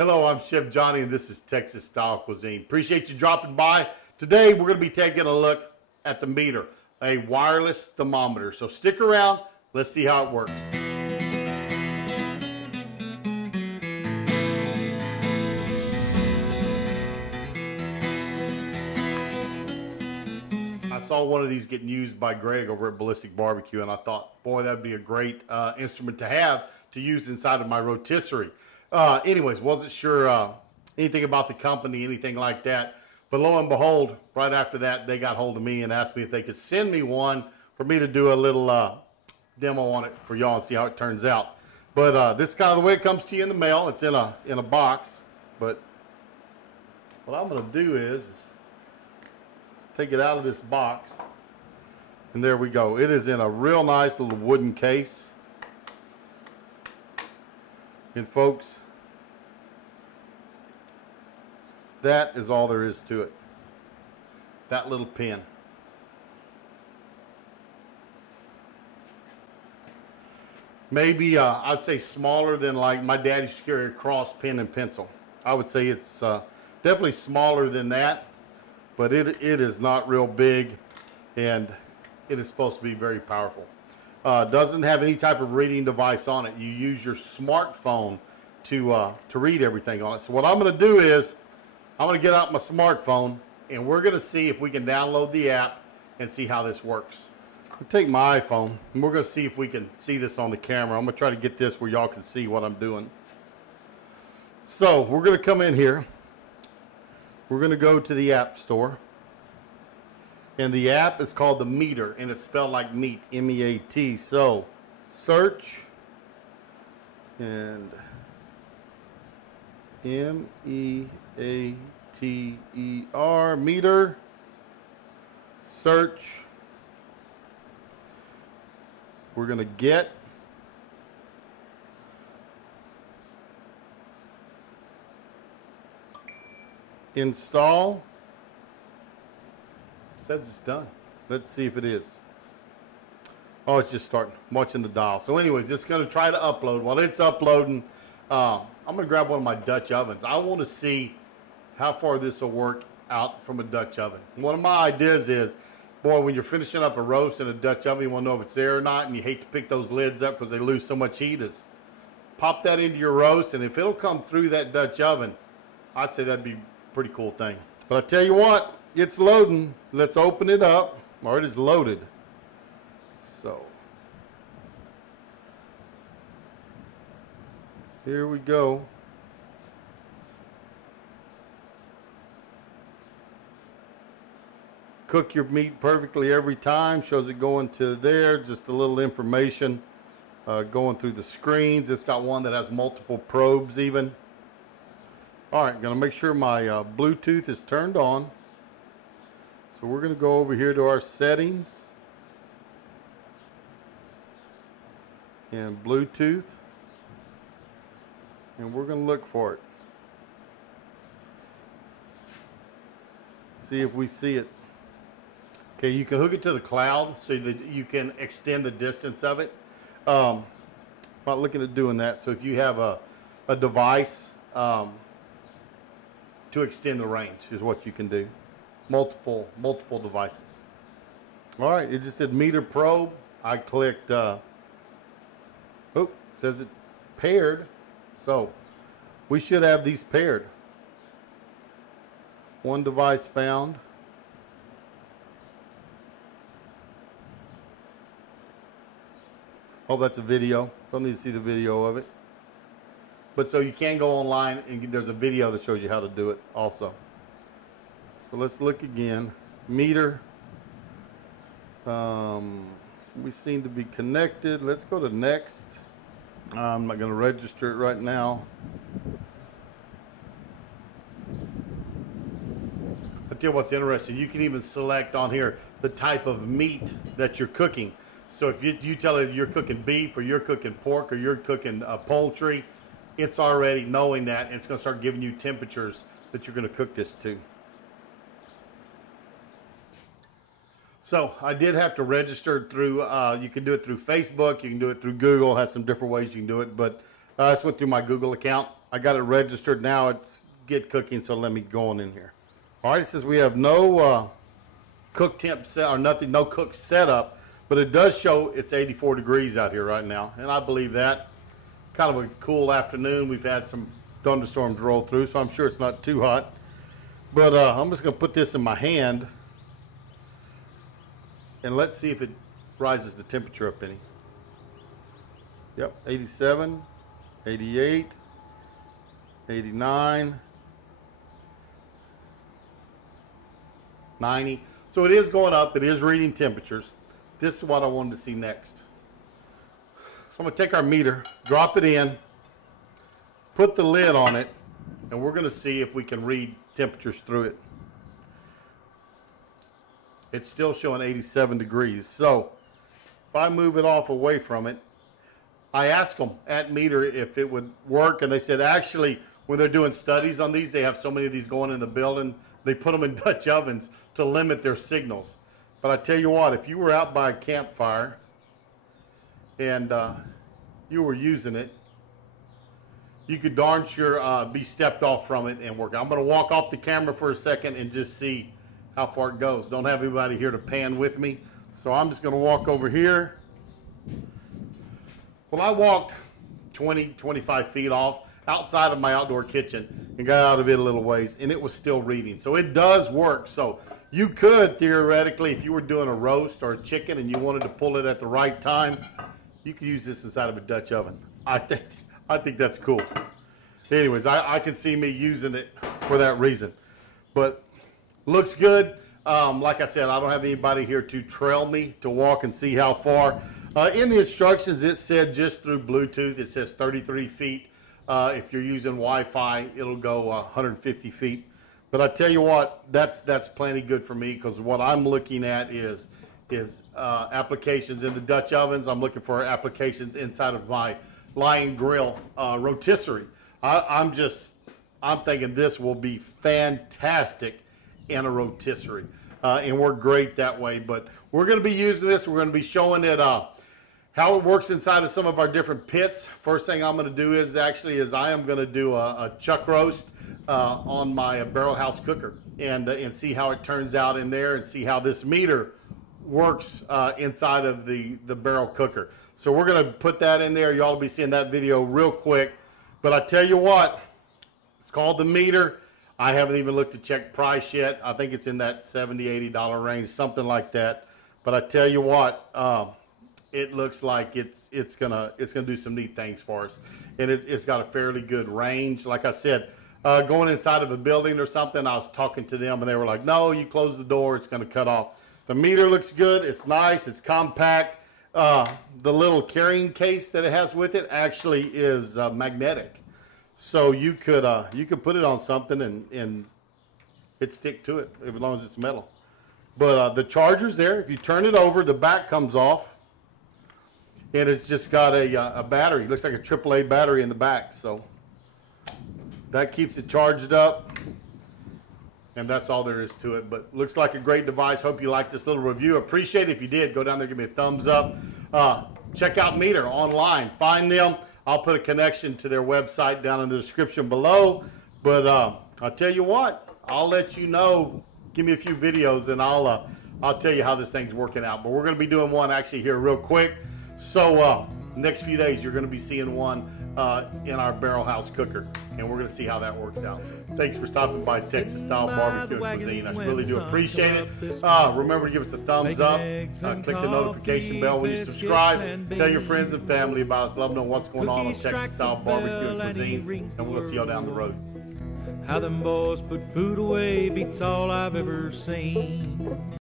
Hello, I'm Chef Johnny, and this is Texas Style Cuisine. Appreciate you dropping by. Today, we're going to be taking a look at the meter, a wireless thermometer. So stick around. Let's see how it works. I saw one of these getting used by Greg over at Ballistic Barbecue, and I thought, boy, that'd be a great instrument to have to use inside of my rotisserie. Anyways, wasn't sure anything about the company, anything like that. But lo and behold, right after that, they got hold of me and asked me if they could send me one for me to do a little demo on it for y'all and see how it turns out. But this is kind of the way it comes to you in the mail. It's in a box. But what I'm going to do is take it out of this box. And there we go. It is in a real nice little wooden case. And folks, that is all there is to it. That little pin. Maybe I'd say smaller than like my dad used to carry a cross pen and pencil. I would say it's definitely smaller than that, but it is not real big, and it is supposed to be very powerful. Doesn't have any type of reading device on it. You use your smartphone to read everything on it. So what I'm going to do is I'm going to get out my smartphone, and we're going to see if we can download the app and see how this works. I'll take my iPhone, and we're going to see if we can see this on the camera. I'm going to try to get this where y'all can see what I'm doing. So we're going to come in here. We're going to go to the App Store. And the app is called the Meter, and it's spelled like meat, M-E-A-T. So, search, and M-E-A-T-E-R, meter, search. We're going to get. Install. Says it's done. Let's see if it is. Oh, it's just starting. I'm watching the dial. So anyways, just going to try to upload. While it's uploading, I'm going to grab one of my Dutch ovens. I want to see how far this will work out from a Dutch oven. One of my ideas is, boy, when you're finishing up a roast in a Dutch oven, you want to know if it's there or not, and you hate to pick those lids up because they lose so much heat. Is pop that into your roast, and if it'll come through that Dutch oven, I'd say that'd be a pretty cool thing. But I tell you what, it's loading. Let's open it up. Or it is loaded. So here we go. Cook your meat perfectly every time. Shows it going to there. Just a little information going through the screens. It's got one that has multiple probes even. Alright, gonna make sure my Bluetooth is turned on. So we're going to go over here to our settings and Bluetooth, and we're going to look for it. See if we see it. Okay, you can hook it to the cloud so that you can extend the distance of it. Not looking at doing that. So if you have a device to extend the range is what you can do. Multiple devices. All right, it just said meter probe. I clicked, it says it paired. So we should have these paired. One device found. Oh, that's a video. Don't need to see the video of it. But so you can go online and there's a video that shows you how to do it also. So let's look again. Meter. We seem to be connected. Let's go to next. I'm not going to register it right now. I'll tell you what's interesting. You can even select on here the type of meat that you're cooking. So if you tell it you're cooking beef or you're cooking pork or you're cooking poultry, it's already knowing that, and it's going to start giving you temperatures that you're going to cook this to. So I did have to register through, you can do it through Facebook, you can do it through Google, has some different ways you can do it, but I just went through my Google account I got it registered now. It's get cooking, so let me go on in here. All right, it says we have no cook temp set or nothing, no cook setup, but it does show it's 84 degrees out here right now, and I believe that. Kind of a cool afternoon. We've had some thunderstorms roll through, so I'm sure it's not too hot. But I'm just going to put this in my hand, and let's see if it rises the temperature up any. Yep, 87, 88, 89, 90. So it is going up. It is reading temperatures. This is what I wanted to see next. So I'm going to take our meter, drop it in, put the lid on it, and we're going to see if we can read temperatures through it. It's still showing 87 degrees. So if I move it off away from it, I asked them at Meter if it would work, and they said actually when they're doing studies on these, they have so many of these going in the building, they put them in Dutch ovens to limit their signals. But I tell you what, if you were out by a campfire and you were using it, you could darn sure be stepped off from it and work. I'm going to walk off the camera for a second and just see how far it goes. Don't have anybody here to pan with me, so I'm just going to walk over here. Well, I walked 20, 25 feet off outside of my outdoor kitchen and got out of it a little ways, and it was still reading. So it does work. So you could theoretically, if you were doing a roast or a chicken and you wanted to pull it at the right time, you could use this inside of a Dutch oven. I think that's cool. Anyways, I can see me using it for that reason. But looks good. Like I said, I don't have anybody here to trail me to walk and see how far. In the instructions, it said just through Bluetooth, it says 33 feet. If you're using Wi-Fi, it'll go 150 feet. But I tell you what, that's plenty good for me, because what I'm looking at is applications in the Dutch ovens. I'm looking for applications inside of my Lion Grill rotisserie. I'm thinking this will be fantastic in a rotisserie and work great that way. But we're going to be using this. We're going to be showing it how it works inside of some of our different pits. First thing I'm going to do is I am going to do a chuck roast on my barrel house cooker and see how it turns out in there, and see how this meter works inside of the barrel cooker. So we're going to put that in there. Y'all will be seeing that video real quick. But I tell you what, it's called the Meter. I haven't even looked to check price yet. I think it's in that $70, $80 range, something like that. But I tell you what, it looks like it's gonna do some neat things for us, and it's got a fairly good range. Like I said, going inside of a building or something, I was talking to them and they were like, "No, you close the door, it's gonna cut off." The Meter looks good. It's nice. It's compact. The little carrying case that it has with it actually is magnetic, so you could put it on something and it'd stick to it as long as it's metal. But the charger's there. If you turn it over, the back comes off, and it's just got a battery. It looks like a AAA battery in the back, so that keeps it charged up. And that's all there is to it. But looks like a great device. Hope you liked this little review. Appreciate it. If you did, go down there, give me a thumbs up. Check out Meter online. Find them. I'll put a connection to their website down in the description below. But I'll tell you what, I'll let you know. Give me a few videos and I'll tell you how this thing's working out. But we're going to be doing one actually here real quick. So next few days you're going to be seeing one in our barrel house cooker, and we're going to see how that works out. Thanks for stopping by Texas Style Barbecue and Cuisine. I really do appreciate it. Remember to give us a thumbs up, click the notification bell when you subscribe, tell your friends and family about us, let them know what's going on Texas Style Barbecue and Cuisine, and we'll see y'all down the road. How them boys put food away beats all I've ever seen.